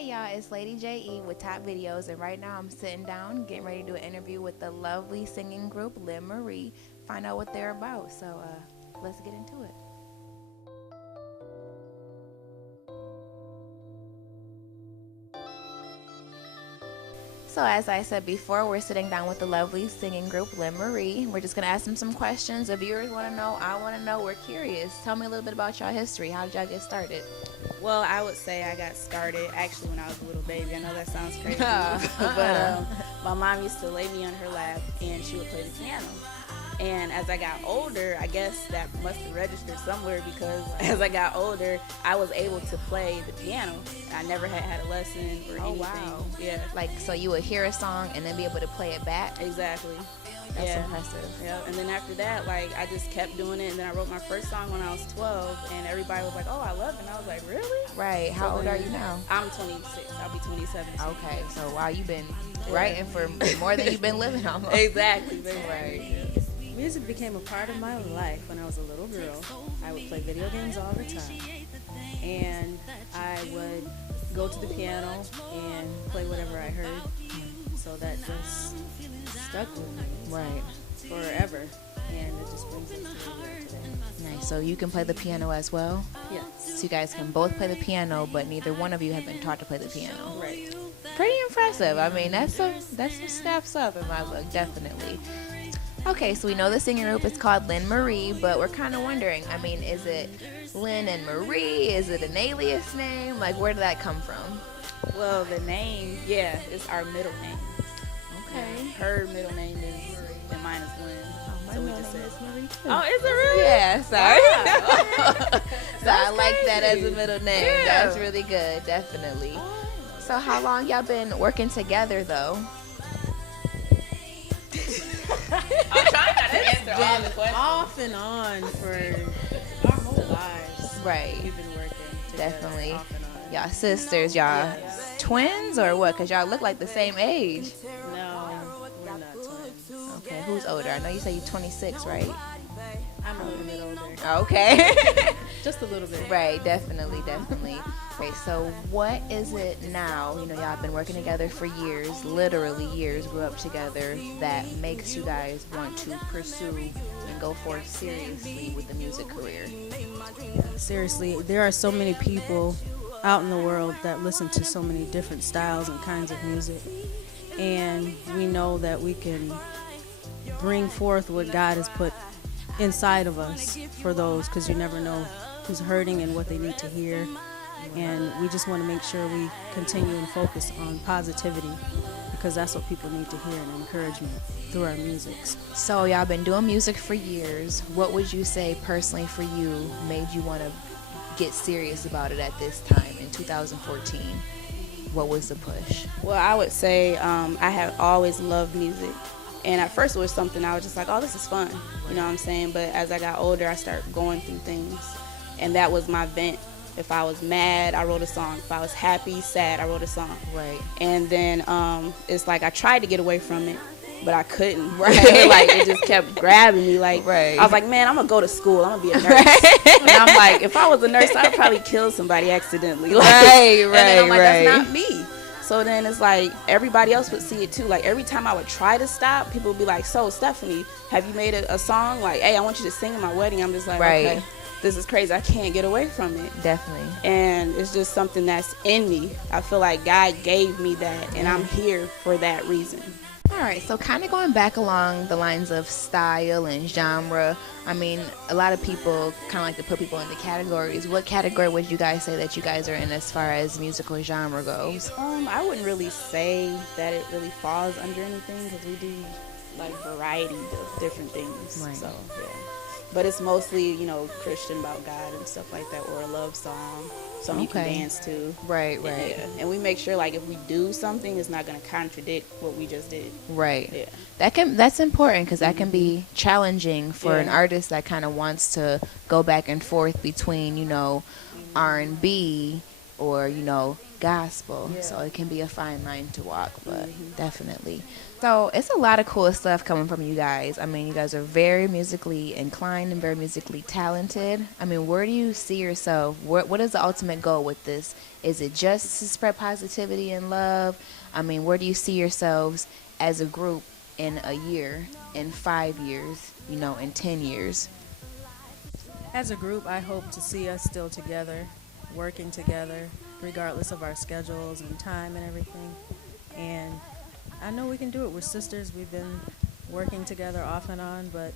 Hey y'all, it's Lady J.E. with Top Videos, and right now I'm sitting down getting ready to do an interview with the lovely singing group LynnMarie, find out what they're about. So let's get into it. So as I said before, we're sitting down with the lovely singing group LynnMarie. We're just going to ask them some questions. The viewers want to know, I want to know, we're curious. Tell me a little bit about y'all history. How did y'all get started? Well, I would say I got started actually when I was a little baby. I know that sounds crazy, but my mom used to lay me on her lap and she would play the piano. And as I got older, I guess that must have registered somewhere, because as I got older, I was able to play the piano. I never had a lesson or anything. Wow. Yeah. Like, so you would hear a song and then be able to play it back? Exactly. That's impressive. Yeah, and then after that, like, I just kept doing it, and then I wrote my first song when I was 12, and everybody was like, oh, I love it, and I was like, really? Right. How old are you now? I'm 26. I'll be 27 soon. Okay, so wow, you've been writing for more than you've been living almost. Exactly. Right. Yeah. Music became a part of my life when I was a little girl. I would play video games all the time, and I would go to the piano and play whatever I heard, so that just stuck with me Right. forever, and it just brings us to where we are today. Nice. So you can play the piano as well? Yes. So you guys can both play the piano, but neither one of you have been taught to play the piano. Right. Pretty impressive. I mean, that's some steps up in my book, definitely. Okay, so we know the singing group is called LynnMarie, but we're kind of wondering, I mean, is it Lynn and Marie? Is it an alias name? Like, where did that come from? Well, the name, is our middle name. Okay. Her middle name is, and mine is Lynn. My So we middle just name said, is Marie, too. oh, is it really? Yeah, sorry. Wow. So I like that as a crazy. middle name. Yeah. That's really good, definitely. So how long y'all been working together, though? I'm trying not to answer all the questions. Off and on for our whole lives. Right. We've been working together, Definitely. off and on. Y'all sisters, y'all twins or what? Because y'all look like the same age. No, we're not twins. Okay, who's older? I know you say you're 26, right? I'm a little bit older. Okay. Just a little bit. Right, definitely. Great, so what is it now? You know, y'all have been working together for years, literally years, grew up together, that makes you guys want to pursue and go forth seriously with the music career? Seriously, there are so many people out in the world that listen to so many different styles and kinds of music, and we know that we can bring forth what God has put inside of us for those, because you never know who's hurting and what they need to hear, and we just want to make sure we continue and focus on positivity, because that's what people need to hear, and encouragement through our music. So y'all been doing music for years. What would you say personally for you made you want to get serious about it at this time in 2014? What was the push? Well, I would say I have always loved music. And at first it was something I was just like, oh, this is fun. You know what I'm saying? But as I got older, I started going through things. And that was my vent. If I was mad, I wrote a song. If I was happy, sad, I wrote a song. Right. And then it's like I tried to get away from it, but I couldn't. Right. Like, it just kept grabbing me. Like, Right. I was like, man, I'm going to go to school. I'm going to be a nurse. And I'm like, if I was a nurse, I'd probably kill somebody accidentally. Like, Right, and then I'm like, right. that's not me. So then it's like everybody else would see it too. Like, every time I would try to stop, people would be like, so Stephanie, have you made a song? Like, hey, I want you to sing at my wedding. I'm just like, Right. okay, this is crazy. I can't get away from it. Definitely. And it's just something that's in me. I feel like God gave me that, and I'm here for that reason. All right, so kind of going back along the lines of style and genre, I mean, a lot of people kind of like to put people into categories. What category would you guys say that you guys are in as far as musical genre goes? I wouldn't really say that it really falls under anything, because we do like variety of different things. Right. So yeah, but it's mostly, you know, Christian about God and stuff like that, or a love song, something you can Okay. dance to. Right. Yeah. And we make sure, like, if we do something, it's not going to contradict what we just did. Right. Yeah. That's important, because that can be challenging for an Yeah. artist that kind of wants to go back and forth between, you know, R&B or, you know, gospel. Yeah. So it can be a fine line to walk, but definitely. So it's a lot of cool stuff coming from you guys. I mean, you guys are very musically inclined and very musically talented. I mean, where do you see yourself? What is the ultimate goal with this? Is it just to spread positivity and love? I mean, where do you see yourselves as a group in a year, in 5 years, in 10 years? As a group, I hope to see us still together, working together, regardless of our schedules and time and everything. And I know we can do it. We're sisters. We've been working together off and on, but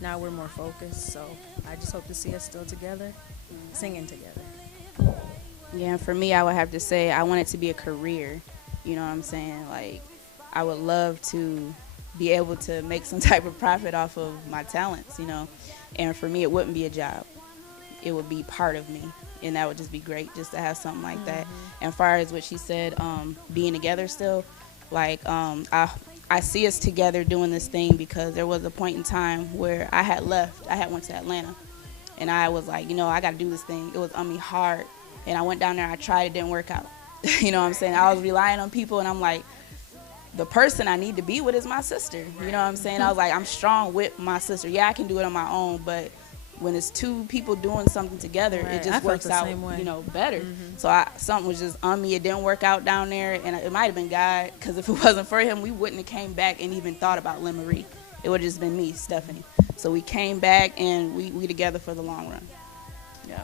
now we're more focused. So I just hope to see us still together, singing together. Yeah, and for me, I would have to say I want it to be a career. You know what I'm saying? Like, I would love to be able to make some type of profit off of my talents, And for me, it wouldn't be a job. It would be part of me, and that would just be great just to have something like that. And as far as what she said, being together still, like, I see us together doing this thing because there was a point in time where I had left. I had went to Atlanta, and I was like, I got to do this thing. It was on me hard, and I went down there. I tried. It didn't work out. You know what I'm saying? I was relying on people, and I'm like, the person I need to be with is my sister. You know what I'm saying? I was like, I'm strong with my sister. Yeah, I can do it on my own, but when it's two people doing something together, Right. it just works out, better. So something was just on me. It didn't work out down there, and it might have been God, because if it wasn't for him, we wouldn't have came back and even thought about LynnMarie. It would have just been me, Stephanie. So we came back, and we together for the long run. Yeah.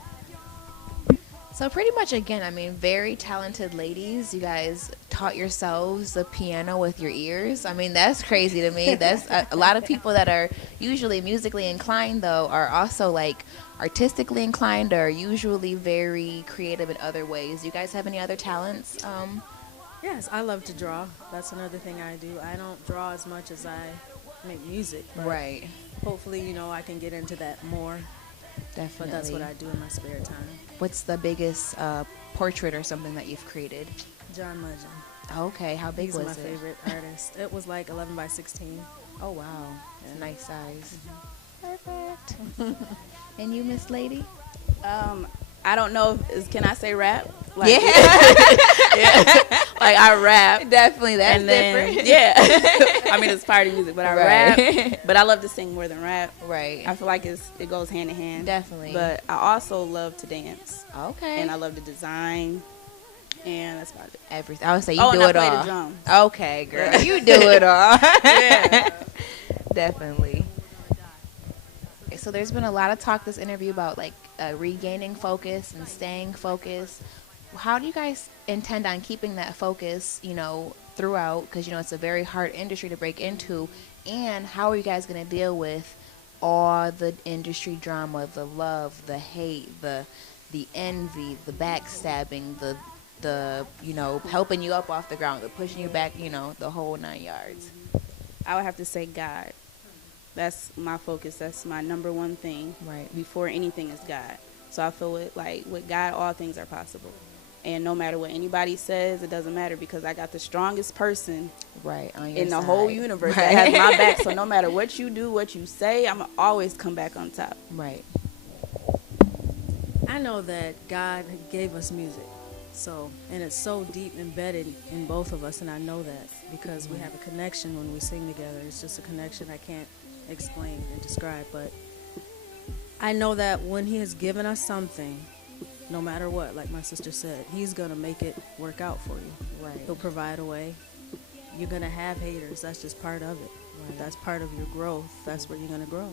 So pretty much, again, I mean, very talented ladies. You guys taught yourselves the piano with your ears. I mean, that's crazy to me. That's a lot of people that are usually musically inclined, though, are also like artistically inclined, or usually very creative in other ways. You guys have any other talents? Yes, I love to draw. That's another thing I do. I don't draw as much as I make music. But Right. hopefully, I can get into that more. Definitely. But that's what I do in my spare time. What's the biggest portrait or something that you've created? John Legend. Okay, how big He's was my it? favorite artist. It was like 11 by 16. Oh, wow. It's a nice size. Perfect. And you, Miss Lady? I don't know. Can I say rap? Like, Yeah. yeah. Like, I rap. Definitely, that's And then, different. yeah. I mean, it's party music, but I Right. rap. But I love to sing more than rap. Right. I feel like it goes hand in hand. Definitely. But I also love to dance. Okay. And I love to design. And that's about it. Everything. I would say you Oh, do and I it play all. the drums. Okay, girl. You do it all. Yeah. Definitely. So there's been a lot of talk this interview about like regaining focus and staying focused. How do you guys intend on keeping that focus, throughout? Because, it's a very hard industry to break into. And how are you guys going to deal with all the industry drama, the love, the hate, the envy, the backstabbing, the helping you up off the ground, the pushing you back, the whole 9 yards? I would have to say God. That's my focus. That's my number one thing. Right. Before anything is God. So I feel with God, all things are possible. And no matter what anybody says, it doesn't matter, because I got the strongest person Right on your in the side. whole universe Right. that has my back. So no matter what you do, what you say, I'm going to always come back on top. Right. I know that God gave us music. And it's so deep embedded in both of us, and I know that because we have a connection when we sing together. It's just a connection I can't explain and describe, but I know that when he has given us something, no matter what, like my sister said, he's going to make it work out for you. Right. He'll provide a way. You're going to have haters. That's just part of it. Right. That's part of your growth. That's where you're going to grow.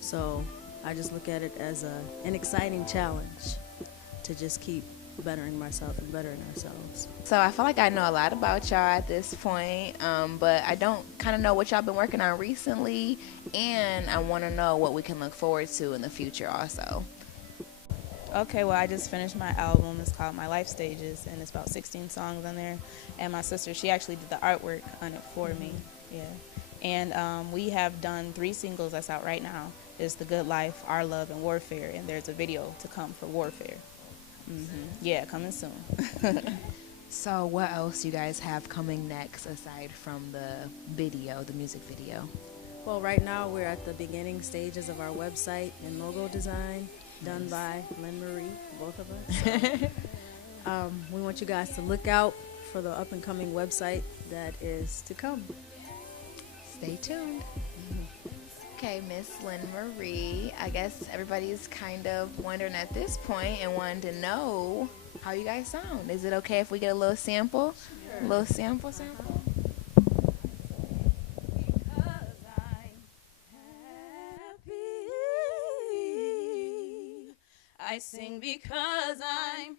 So I just look at it as an exciting challenge to just keep bettering myself and bettering ourselves. So I feel like I know a lot about y'all at this point, but I don't kind of know what y'all been working on recently, and I want to know what we can look forward to in the future also. Okay, well, I just finished my album. It's called My Life Stages, and it's about 16 songs on there. And my sister, she actually did the artwork on it for me. Yeah. And we have done 3 singles that's out right now. It's The Good Life, Our Love, and Warfare. And there's a video to come for Warfare. Yeah, coming soon. So what else you guys have coming next aside from the video, the music video? Well, right now we're at the beginning stages of our website and logo design, done by LynnMarie, both of us. So We want you guys to look out for the up and coming website that is to come. Stay tuned. Okay, Miss LynnMarie, I guess everybody's kind of wondering at this point and wanting to know how you guys sound. Is it okay if we get a little sample? Sure. A little sample? I sing because I'm